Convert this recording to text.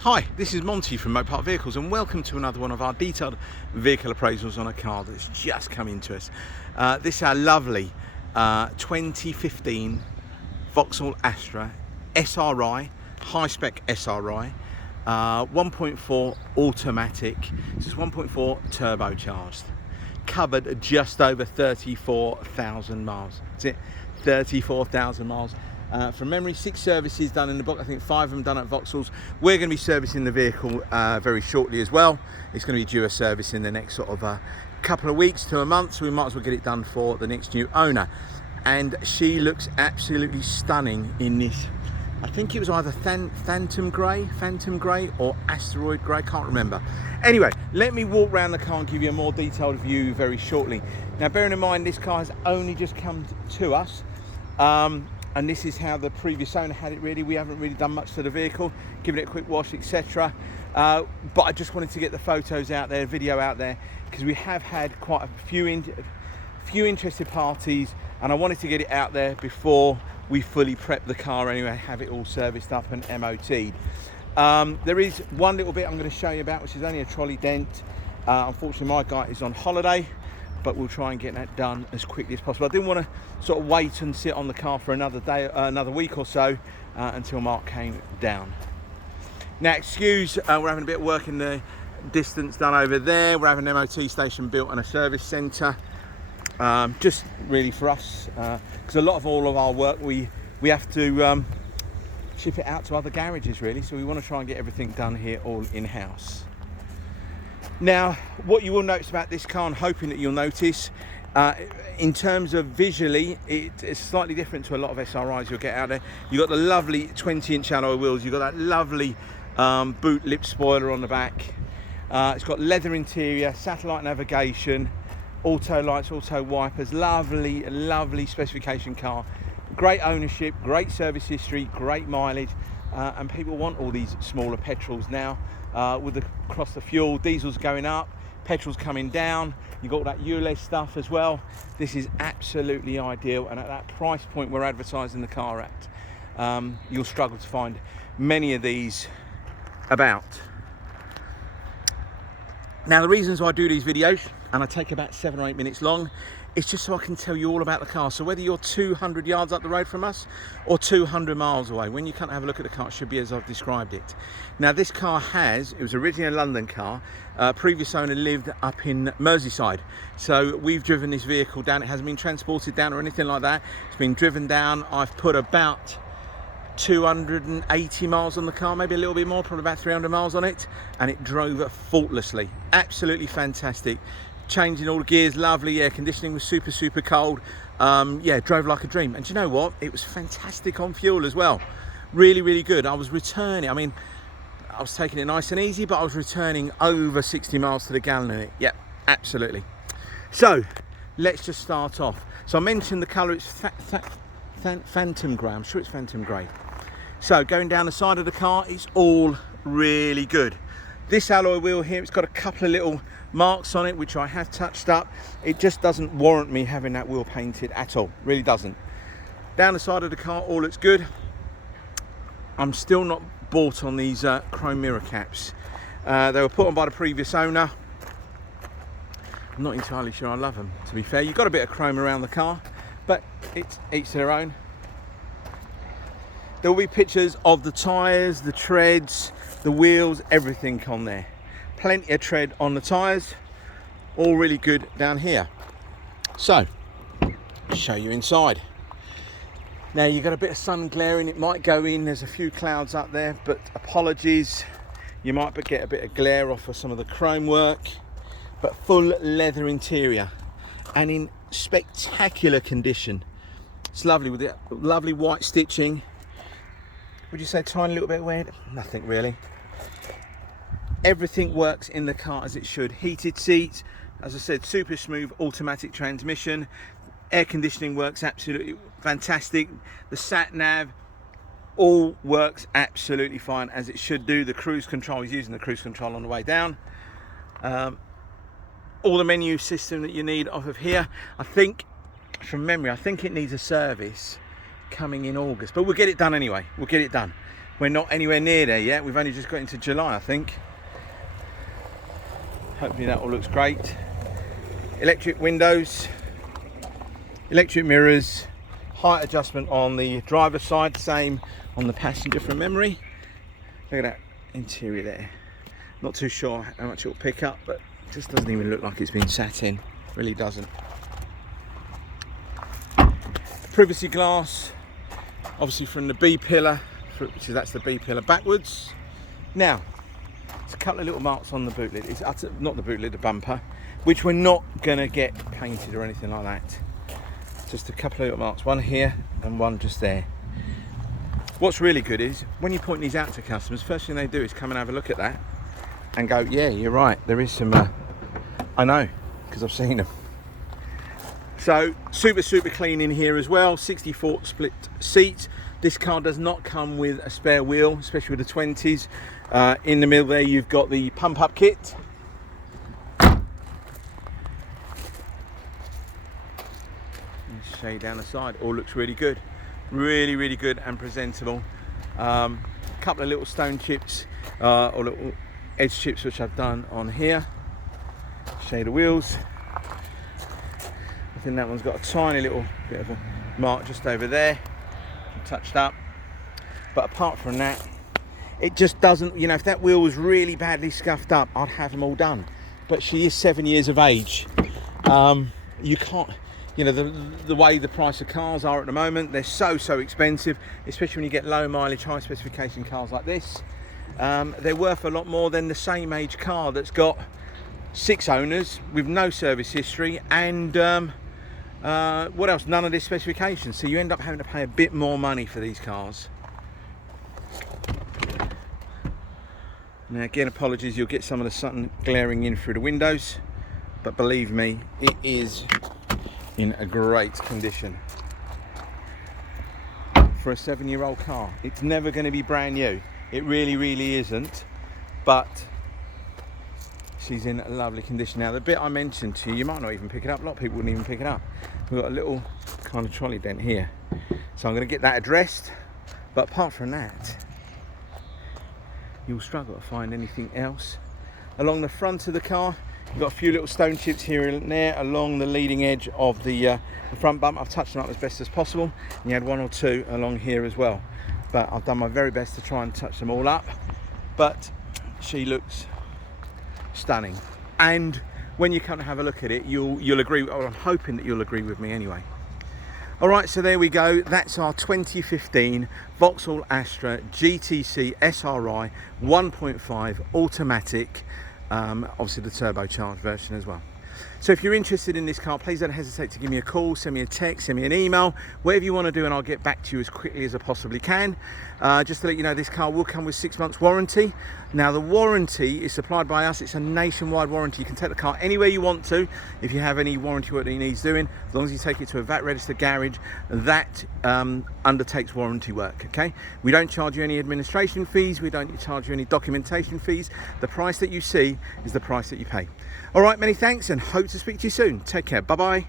Hi, this is Monty from Mopar Vehicles and welcome to another one of our detailed vehicle appraisals on a car that's just come into us. This is our lovely 2015 Vauxhall Astra SRI, high-spec SRI, 1.4 automatic. This is 1.4 turbocharged, covered just over 34,000 miles. That's it, 34,000 miles. From memory, 6 services done in the book. I think 5 of them done at Vauxhall's. We're going to be servicing the vehicle very shortly as well. It's going to be due a service in the next sort of couple of weeks to a month, so we might as well get it done for the next new owner. And she looks absolutely stunning in this. I think it was either Phantom Grey or Asteroid Grey, can't remember. Anyway, let me walk around the car and give you a more detailed view very shortly. Now, bearing in mind this car has only just come to us. And this is how the previous owner had it really. We haven't really done much to the vehicle, given it a quick wash, etc. But I just wanted to get the photos out there, video out there, because we have had quite a few interested parties, and I wanted to get it out there before we fully prep the car anyway, have it all serviced up and MOT'd. There is one little bit I'm going to show you about, which is only a trolley dent. Unfortunately, my guy is on holiday, but we'll try and get that done as quickly as possible. I didn't want to sort of wait and sit on the car for another day, another week or so until Mark came down. Now, excuse, we're having a bit of work in the distance done over there. We're having an MOT station built and a service centre, just really for us, because a lot of all of our work we have to ship it out to other garages really. So we want to try and get everything done here all in-house. Now, what you will notice about this car, and hoping that you'll notice, in terms of visually, it's slightly different to a lot of SRIs you'll get out there. You've got the lovely 20-inch alloy wheels, you've got that lovely boot lip spoiler on the back. It's got leather interior, satellite navigation, auto lights, auto wipers, lovely specification car. Great ownership, great service history, great mileage, and people want all these smaller petrols now. With the across the fuel, diesel's going up, petrol's coming down, you've got all that ULEZ stuff as well. This is absolutely ideal, and at that price point we're advertising the car at, you'll struggle to find many of these about. Now, the reasons why I do these videos, and I take about 7 or 8 minutes long, it's just so I can tell you all about the car. So whether you're 200 yards up the road from us or 200 miles away, when you come have a look at the car, it should be as I've described it. Now, this car it was originally a London car. Previous owner lived up in Merseyside. So we've driven this vehicle down. It hasn't been transported down or anything like that. It's been driven down. I've put about 280 miles on the car, maybe a little bit more, probably about 300 miles on it, and it drove faultlessly. Absolutely fantastic. Changing all the gears, lovely. Air conditioning was super cold. Yeah, drove like a dream. And do you know what? It was fantastic on fuel as well. Really good. I was returning, I mean, I was taking it nice and easy, but I was returning over 60 miles to the gallon in it. Yeah, absolutely. So let's just start off. So I mentioned the colour, it's Phantom Grey. I'm sure it's Phantom Grey. So going down the side of the car, it's all really good. This alloy wheel here, it's got a couple of little marks on it, which I have touched up. It just doesn't warrant me having that wheel painted at all, really doesn't. Down the side of the car, all looks good. I'm still not bought on these chrome mirror caps. They were put on by the previous owner. I'm not entirely sure I love them, to be fair. You've got a bit of chrome around the car, but it's each to their own. There will be pictures of the tyres, the treads, the wheels, everything on there. Plenty of tread on the tyres, all really good down here. So, show you inside. Now, you've got a bit of sun glaring, it might go in, there's a few clouds up there, but apologies, you might get a bit of glare off of some of the chrome work, but full leather interior and in spectacular condition. It's lovely with the lovely white stitching. Would you say tiny little bit weird? Nothing really. Everything works in the car as it should. Heated seats, as I said, super smooth automatic transmission. Air conditioning works absolutely fantastic. The sat nav all works absolutely fine as it should do. The cruise control, is using the cruise control on the way down. All the menu system that you need off of here. I think, from memory, I think it needs a service coming in August, but we'll get it done anyway. We'll get it done. we're not anywhere near there yet. We've only just got into July, I think. Hopefully that all looks great. Electric windows, electric mirrors, height adjustment on the driver's side, same on the passenger from memory. Look at that interior there. Not too sure how much it will pick up, but it just doesn't even look like it's been sat in. Really doesn't. Privacy glass, obviously from the B pillar, that's the B pillar backwards. Now, there's a couple of little marks on the boot lid. It's not the boot lid, the bumper, which we're not going to get painted or anything like that. Just a couple of little marks, one here and one just there. What's really good is when you point these out to customers, first thing they do is come and have a look at that and go, yeah, you're right, there is some, I know, because I've seen them. So super clean in here as well. 64 split seats. This car does not come with a spare wheel, especially with the 20s. In the middle there you've got the pump up kit. Show you down the side. All looks really good, really good and presentable. Couple of little stone chips or little edge chips which I've done on here. Show you the wheels. I think that one's got a tiny little bit of a mark just over there, touched up, but apart from that it just doesn't, you know, if that wheel was really badly scuffed up I'd have them all done, but she is 7 years of age. You can't, you know, the way the price of cars are at the moment, they're so expensive, especially when you get low mileage, high specification cars like this. They're worth a lot more than the same age car that's got 6 owners with no service history and what else? None of this specifications. So you end up having to pay a bit more money for these cars. Now again, apologies, you'll get some of the sun glaring in through the windows, but believe me, it is in a great condition for a 7-year-old car. It's never going to be brand new. It really isn't, but she's in a lovely condition. Now the bit I mentioned to you, you might not even pick it up. A lot of people wouldn't even pick it up. We've got a little kind of trolley dent here, so I'm going to get that addressed, but apart from that you'll struggle to find anything else. Along the front of the car you've got a few little stone chips here and there along the leading edge of the front bump. I've touched them up as best as possible, and you had 1 or 2 along here as well, but I've done my very best to try and touch them all up. But she looks stunning, and when you come to have a look at it you'll agree, or I'm hoping that you'll agree with me anyway. Alright, so there we go. That's our 2015 Vauxhall Astra GTC SRI 1.5 automatic, obviously the turbocharged version as well. So if you're interested in this car, please don't hesitate to give me a call, send me a text, send me an email, whatever you want to do, and I'll get back to you as quickly as I possibly can. Just to let you know, this car will come with 6 months warranty. Now the warranty is supplied by us. It's a nationwide warranty. You can take the car anywhere you want to if you have any warranty work that it needs doing, as long as you take it to a VAT registered garage that undertakes warranty work. Okay, we don't charge you any administration fees, we don't charge you any documentation fees. The price that you see is the price that you pay. All right, many thanks and hope to speak to you soon. Take care. Bye bye.